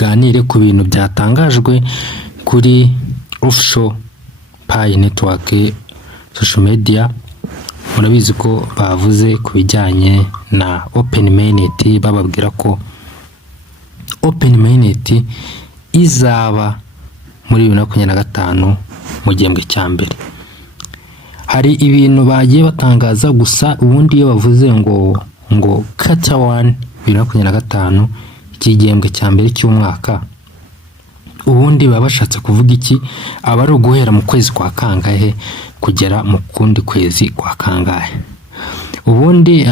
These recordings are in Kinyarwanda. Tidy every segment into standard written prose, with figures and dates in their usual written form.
Ganire ku bintu byatangajwe kuri offshore Pi network social media. Murabizi ko bavuze ku bijyanye na Open Mainnet, bababwira ko Open Mainnet izaba muri 2025 mu gihembwe cya mbere. Hari ibintu bagiye batangaza, gusa ubundi iyo bavuze ngo Quarter 1 2025 iki gihembwe cya mbere cy'umwaka, ubundi baba bashatse kuvuga iki? Aba ari uguhera mu kwezi kwa kangahe kugera mu kundi kwezi kwa kangahe. Ubundi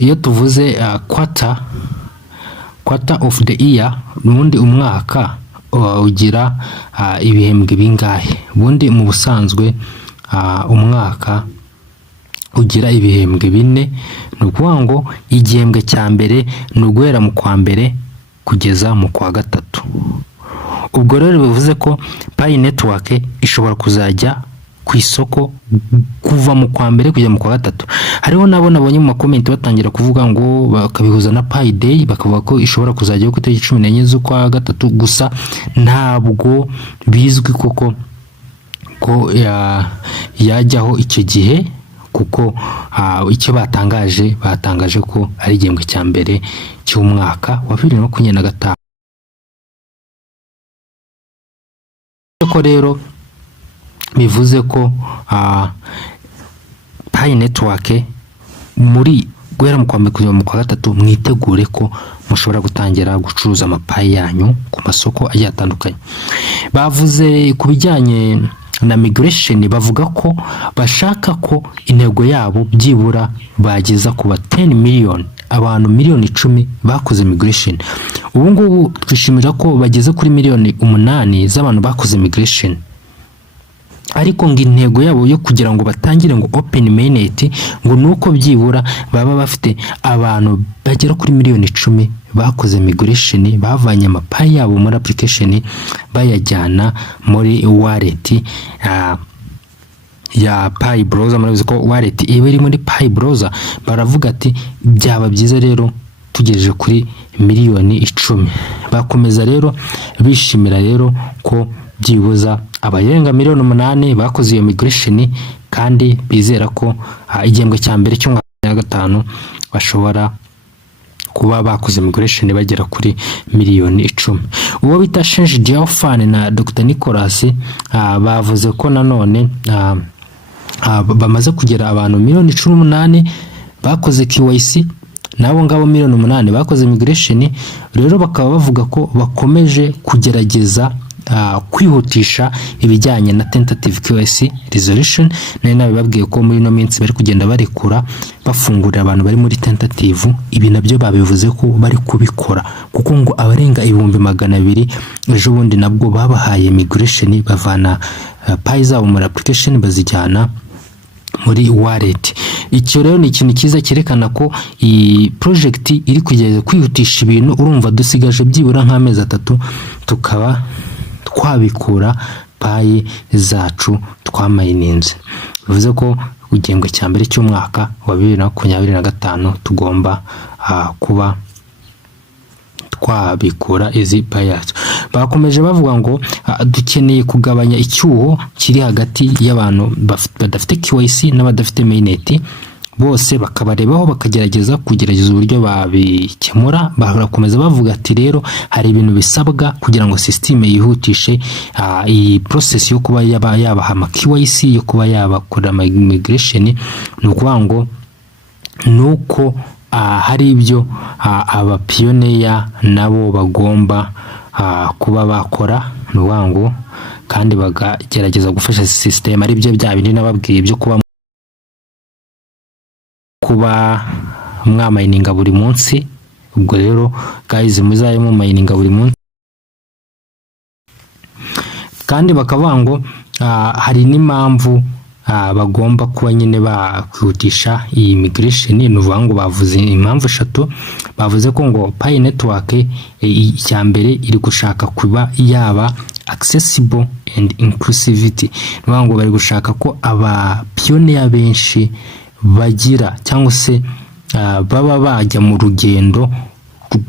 iyo tuvuze quarter of the year, ubundi umwaka ugira ibihembwe bingahe? Ubundi mu busanzwe umwaka ugira ibihembwe 4. Ni ukuvuga ngo igihembwe cya mbere ni uguhera mu kwa mbere kugeza mu kwa gatatu. Ubwo rero bivuze ko Pi network ishobora kuzajya ku isoko kuva mu kwa mbere kujya mu kwa gatatu. Hariho nabo nabonye mu comment batangira kuvuga ngo bakabihuza na Pi Day, bakavuga ko ishobora kuzajya ku itariki 14 z'ukwa gatatu, gusa ntabwo bizwi kuko ko yajyaho icyo gihe, kuko icyo batangaje ko ari igihembwe cya mbere cy'umwaka wa 2025. Ko rero bivuze ko Pi network muri guhera mu kwa mbere kugera mu kwa gatatu, mwitegure ko mushobora gutangira gucuruza amapayi yanyu ku masoko agiye atandukanye. Bavuze ku bijyanye na migration, bavuga ko bashaka ko intego yabo byibura bageza kuba 10 million, abantu miliyoni 10 bakoze migration. Ubu ngubu twishimira ko bageze kuri miliyoni 8 z'abantu bakoze migration, ariko ngo intego yabo yo kugira ngo batangire ngo Open Mainnet ngo nuko byibura baba bafite abantu bagera kuri miliyoni 10 bakoze migration, bavanye amapayi yabo muri application bayajyana muri wallet ya Pi browser. Murabizi ko wallet iba iri muri Pi browser. Baravuga ati byaba byiza rero tugejeje kuri miliyoni 10. Bakomeza rero bishimira rero ko byibuza abayenga miliyoni 8 bakoze iyo migration, kandi bizera ko igihembwe cya mbere cy'umwaka wa 5 bashobora kuba bakoze migration bagera kuri miliyoni 10. Uwo bita Change Diofan na Dr Nicolas bavuze ko nanone bamaze kugera abantu miliyoni 18 bakoze KYC, nabo ngabo miliyoni 8 bakoze migration. Rero bakaba bavuga ko bakomeje kugerageza kwihutisha ibijyanye na tentative KYC resolution. Nawe babwiye ko muri no minsi bari kugenda barekura bafungurira abantu bari muri tentative. Ibi nabyo babivuze ko bari kubikora, kuko ngo abarenga 200,000 ejo bundi nabwo babahaye migration, bavana Pi zabo muri application bazijyana muri wallet. Icyo rero ni ikintu cyiza cyerekana ko iyi project iri kugerageza kwihutisha ibintu. Urumva dusigaje byibura nk'amezi 3 tukaba twabikura Pi zacu twamayininze. Bivuze ko igihembwe cya mbere cy'umwaka wa 2025 tugomba kuba twabikura izi Pi yacu. Bakomeje bavuga ngo dukeneye kugabanya icyuho kiri hagati y'abantu badafite KYC n'abadafite Mainnet, bose bakabarebaho bakagerageza uburyo babikemura. Barakomeza bavuga ati rero hari ibintu bisabwa kugira ngo system yihutishe iyi process yo kuba yabaha ama KYC, yo kuba yabakora migration. Ni ukuvuga ngo nuko hari ibyo abapioneer nabo bagomba kuba bakora. Ni ukuvuga ngo kandi bagagerageza gufasha system, ari byo bya bindi nababwiye byo kuba mwamayininga buri munsi. Ubwo rero guys, muzaye mu mayininga buri munsi. Kandi bakavuga ngo hari n'impamvu bagomba kuba nyine bakwihutisha iyi migration. Ni ukuvuga ngo bavuze impamvu 3. Bavuze ko ngo Pi network icya mbere iri gushaka kuba yaba accessible and inclusivity. Ni ukuvuga ngo bari gushaka ko aba pioneer benshi bagira cyangwa se baba bajya mu rugendo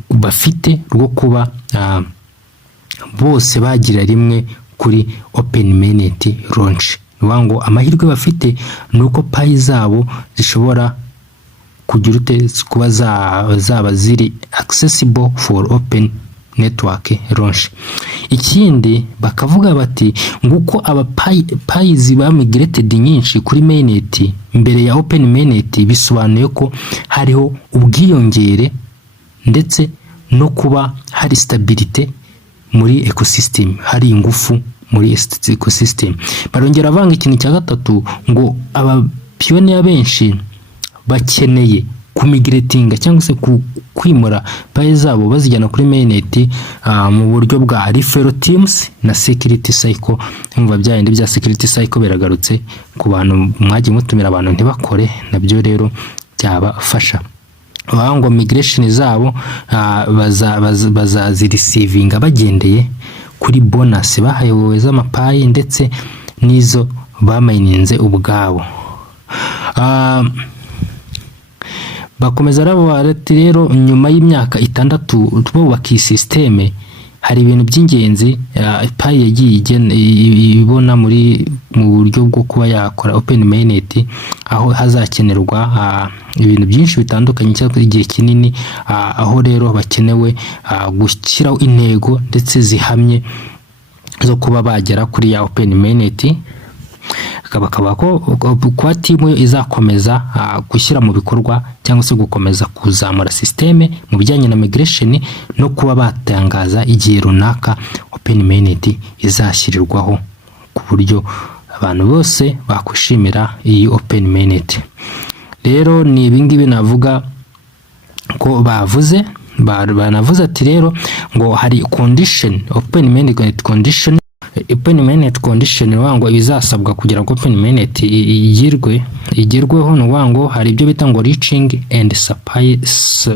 bafite rwo kuba bose bagira rimwe kuri Open Mainnet launch. Ngo amahirwe bafite nuko payi zabo zishobora kugira kuba zaba ziri accessible for open network launch. Ikindi bakavuga bati nguko aba payi ziba migrated nyinshi kuri mainnet mbere ya Open Mainnet, bisobanuye ko hariho ubwiyongere ndetse no kuba hari stability muri ecosystem, hari ingufu muri ecosystem. Barongera vanga ikintu cya gatatu ngo aba pioneer benshi bakeneye kumigratinga cyangwa se kwimura payi zabo bazijyana kuri mainnet mu buryo bwa referral teams na security cycle. Umva byayindi bya security cycle biragarutse ku bantu mwagiye mutumira abantu ntibakore, nabyo rero byabafasha. Ngo migration zabo bazazirecevinga bagendeye kuri bonus bahayowe z'amapayi ndetse nizo bamayininze ubwabo. Bakomeza rero nyuma y'imyaka 6 twubaka iyi systeme, hari ibintu by'ingenzi payi yagiye ibona mu buryo bwo kuba yakora Open Mainnet, aho hazakenerwa ibintu byinshi bitandukanye cyangwa igihe kinini, aho rero bakenewe gushyiraho intego ndetse zihamye zo kuba bagera kuri ya Open Mainnet. Bakaba ko kwa timu izakomeza gushyira mu bikorwa cyangwa se gukomeza kuzamura systeme mu bijyanye na migration no kuba batangaza igihe runaka Open Mainnet izashyirirwaho ku buryo abantu bose bakwishimira iyi Open Mainnet. Rero ni ibingibi navuga ko bavuze, banavuze ati rero ngo hari condition Open Mainnet condition. Open Mainnet condition wango izasabwa kugira ngo Open Mainnet igirweho, wango hari ibyo bita ngo reaching and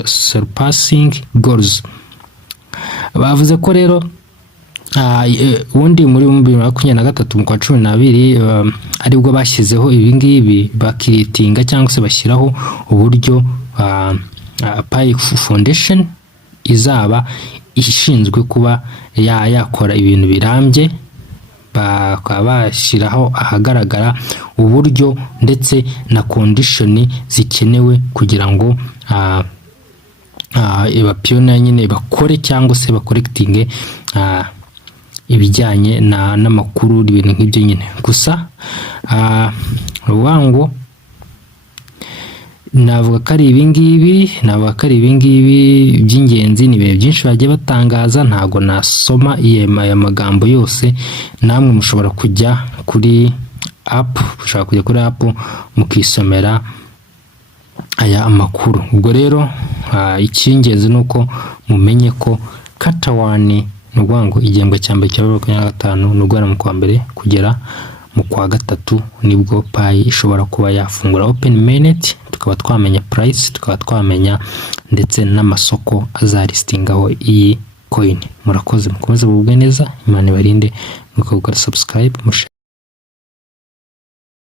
surpassing goals. Bavuze ko rero ubundi muri 2023 mu kwa 12 aribwo bashyizeho ibingibi bakiritinga cyangwa se bashyiraho uburyo Pi Foundation izaba ishinzwe kuba yakora ibintu birambye, bakabashiraho ahagaragara uburyo ndetse na condition zikenewe kugira ngo pioneer nyine bakore cyangwa se bakorectinge ibijyanye n'amakuru ibintu nk'ibyo nyine. Gusa wango navuga ko ari ibingibi by'ingenzi, ni ibintu byinshi bagiye batangaza, ntago nasoma aya magambo yose. Namwe mushobora kujya kuri app mukisomera aya amakuru. Ubwo rero icy'ingenzi nuko mumenye ko Kata1 n'urwango igihembwe cya mbere cya 2025 n'urwana mu kwa mbere kugera mu kwa gatatu nibwo Pi ishobora kuba yafungura Open Mainnet, tukaba twamenya price, tukaba twamenya ndetse n'amasoko azaristingaho iyi coin. Murakoze, mukomeze bugwe neza, Imana ibarinde, mukagukora subscribe, mushare.